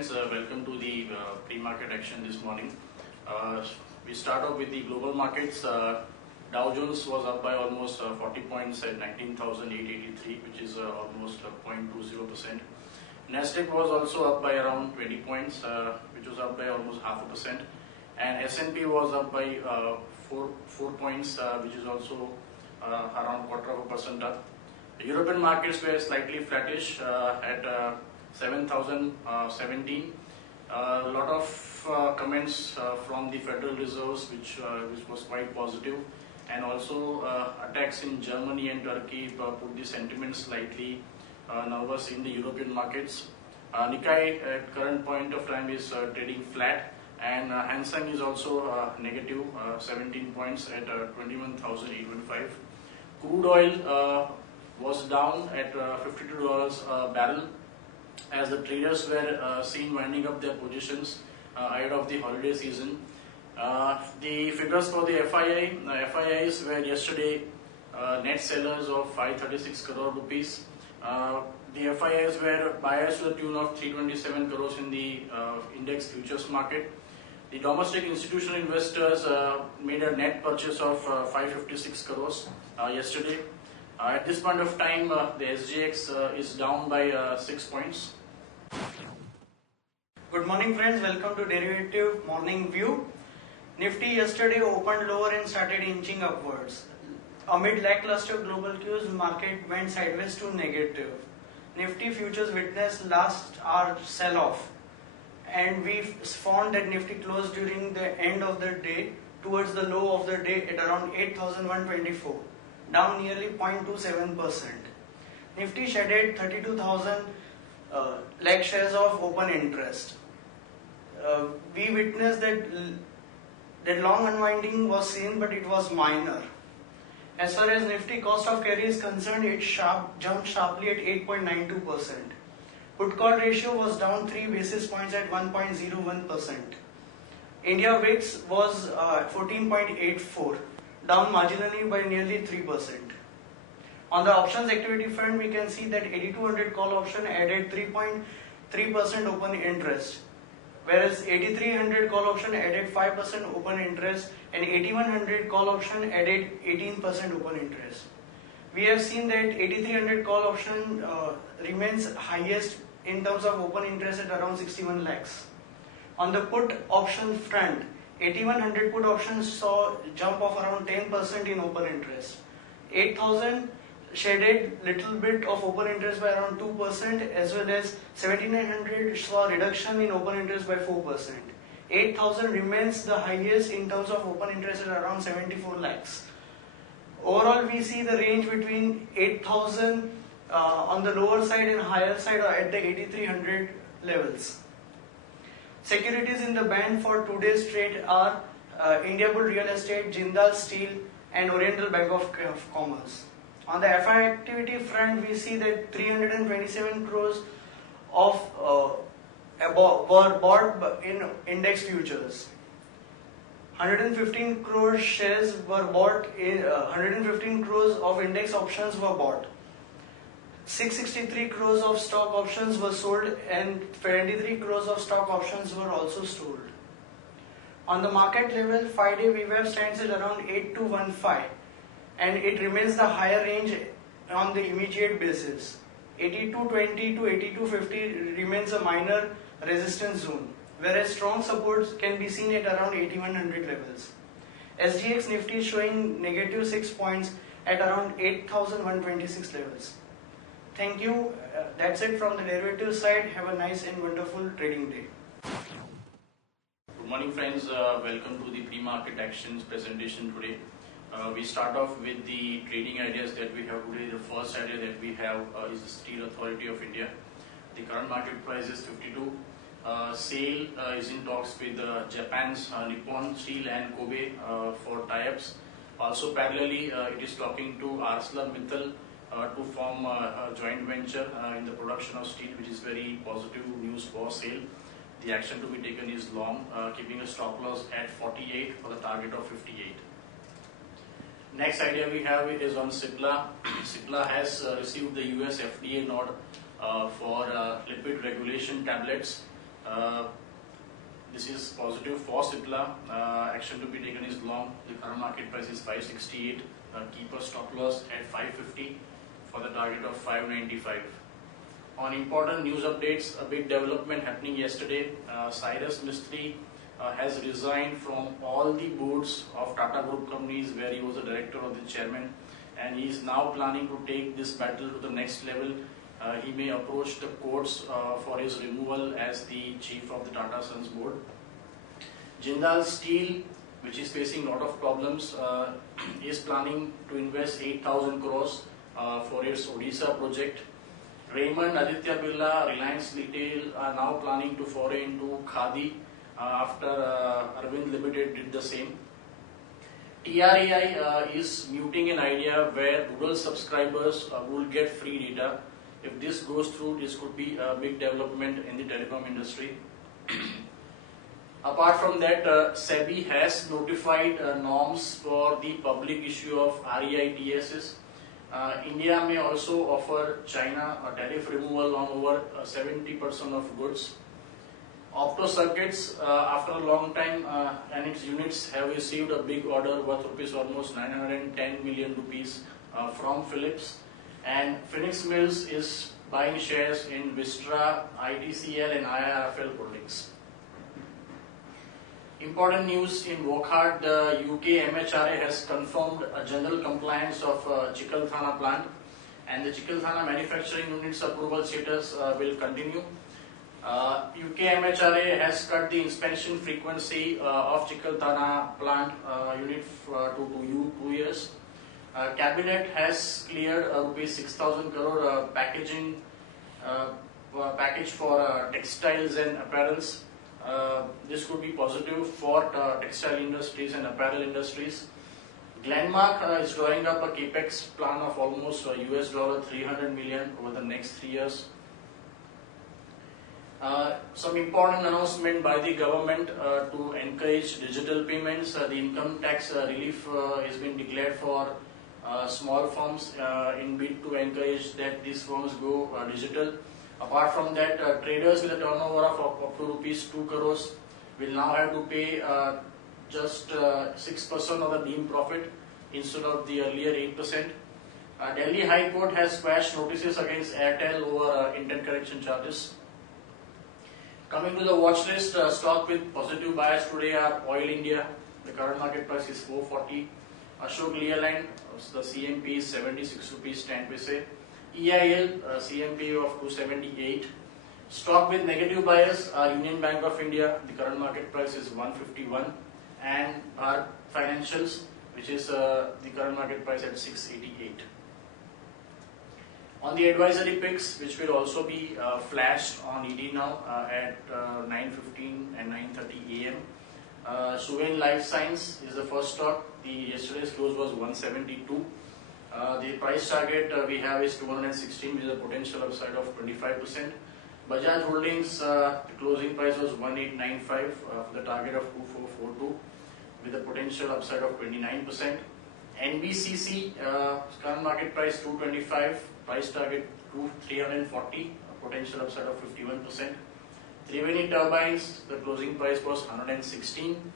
friends, welcome to the pre-market action this morning. We start off with the global markets. Dow Jones was up by almost 40 points at 19,883, which is almost 0.20%. Nasdaq was also up by around 20 points, which was up by almost 0.5%. And S&P was up by 4 points, which is also around 0.25% up. The European markets were slightly flattish at 7,017. A lot of comments from the Federal Reserves, which was quite positive, and also attacks in Germany and Turkey put the sentiment slightly nervous in the European markets. Nikkei at current point of time is trading flat, and Hang Seng is also negative 17 points at 21,815. Crude oil was down at $52 a barrel, as the traders were seen winding up their positions ahead of the holiday season. The figures for the FIIs were yesterday net sellers of 536 crore rupees. The FIIs were buyers to the tune of 327 crores in the index futures market. The domestic institutional investors made a net purchase of 556 crores yesterday. At this point of time, the SGX is down by 6 points. Good morning friends, welcome to Derivative Morning View. Nifty yesterday opened lower and started inching upwards. Amid lackluster global cues, market went sideways to negative. Nifty Futures witnessed last hour sell-off, and we found that Nifty closed during the end of the day towards the low of the day at around 8,124, down nearly 0.27%. Nifty shedded 32,000 lakh shares of open interest. We witnessed that long unwinding was seen, but it was minor. As far as Nifty cost of carry is concerned, it jumped sharply at 8.92%. Put call ratio was down 3 basis points at 1.01%. India VIX was 14.84, down marginally by nearly 3%. On the options activity front, we can see that 8200 call option added 3.3% open interest, whereas 8300 call option added 5% open interest, and 8100 call option added 18% open interest. We have seen that 8300 call option remains highest in terms of open interest at around 61 lakhs. On the put option front, 8100 put options saw a jump of around 10% in open interest. 8000 shedded little bit of open interest by around 2%, as well as 7900 saw a reduction in open interest by 4%. 8000 remains the highest in terms of open interest at around 74 lakhs. Overall, we see the range between 8000 on the lower side and higher side at the 8300 levels. Securities in the band for today's trade are India Bull Real Estate, Jindal Steel, and Oriental Bank of Commerce. On the FI activity front, we see that 327 crores of were bought in index futures. 115 crore shares were bought in 115 crores of index options were bought. 663 crores of stock options were sold, and 23 crores of stock options were also sold. On the market level, 5-day VWAP stands at around 8215, and it remains the higher range on the immediate basis. 8220 to 8250 remains a minor resistance zone, whereas strong supports can be seen at around 8100 levels. SGX Nifty is showing negative 6 points at around 8126 levels. Thank you. That's it from the derivative side. Have a nice and wonderful trading day. Good morning friends, welcome to the pre-market actions presentation today. We start off with the trading ideas that we have today. The first idea that we have is the Steel Authority of India. The current market price is 52. SAIL is in talks with Japan's Nippon Steel and Kobe for tie-ups. Also parallelly, it is talking to ArcelorMittal to form a joint venture in the production of steel, which is very positive news for SAIL. The action to be taken is long, keeping a stop loss at 48 for the target of 58. Next idea we have is on Cipla. Cipla has received the US FDA nod for lipid regulation tablets. This is positive for Cipla. Action to be taken is long. The current market price is 568. Keep a stop loss at 550 for the target of 595. On important news updates, a big development happening yesterday. Cyrus Mistry has resigned from all the boards of Tata Group companies where he was a director or the chairman, and he is now planning to take this battle to the next level. He may approach the courts for his removal as the chief of the Tata Sons board. Jindal Steel, which is facing a lot of problems, is planning to invest 8,000 crores for its Odisha project. Raymond, Aditya Birla, Reliance Retail are now planning to foray into Khadi after Arvind Limited did the same. TRAI is muting an idea where rural subscribers will get free data. If this goes through, this could be a big development in the telecom industry. Apart from that, SEBI has notified norms for the public issue of REITSs. India may also offer China a tariff removal on over 70% of goods. Opto Circuits, after a long time, and its units have received a big order worth almost 910 million rupees from Philips. And Phoenix Mills is buying shares in Vistra, ITCL and IRFL Holdings. Important news in Wokhart, the UK MHRA has confirmed a general compliance of Chikalthana plant, and the Chikalthana manufacturing unit's approval status will continue. UK MHRA has cut the inspection frequency of Chikalthana plant unit to 2 years. Cabinet has cleared rupees 6,000 crore packaging package for textiles and apparels. This could be positive for textile industries and apparel industries. Glenmark is drawing up a capex plan of almost $300 million over the next 3 years. Some important announcement by the government to encourage digital payments. The income tax relief has been declared for small firms in bid to encourage that these firms go digital. Apart from that, traders with a turnover of up to rupees 2 crores will now have to pay just 6% of the deemed profit instead of the earlier 8%. Delhi High Court has quashed notices against Airtel over intent correction charges. Coming to the watch list, stock with positive bias today are Oil India. The current market price is 440. Ashok Leyland, the CMP is 76 rupees 10 paise. EIL, CMP of 278. Stock with negative bias are Union Bank of India. The current market price is 151. And our financials, which is the current market price at 688. On the advisory picks, which will also be flashed on ED now at 9:15 and 9:30 AM. Suven Life Science is the first stock. The yesterday's close was 172. The price target we have is 216 with a potential upside of 25%. Bajaj Holdings, the closing price was 1895 for the target of 2442 with a potential upside of 29%. NBCC, current market price 225, price target 340, a potential upside of 51%. Triveni Turbines, the closing price was 116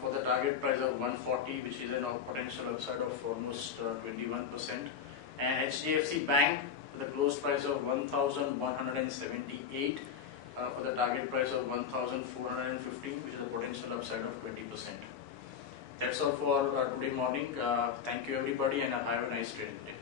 for the target price of 140, which is a potential upside of almost 21%. And HDFC Bank, the close price of 1,178 for the target price of 1,415, which is a potential upside of 20%. That's all for today morning. Thank you everybody and have a nice trading day.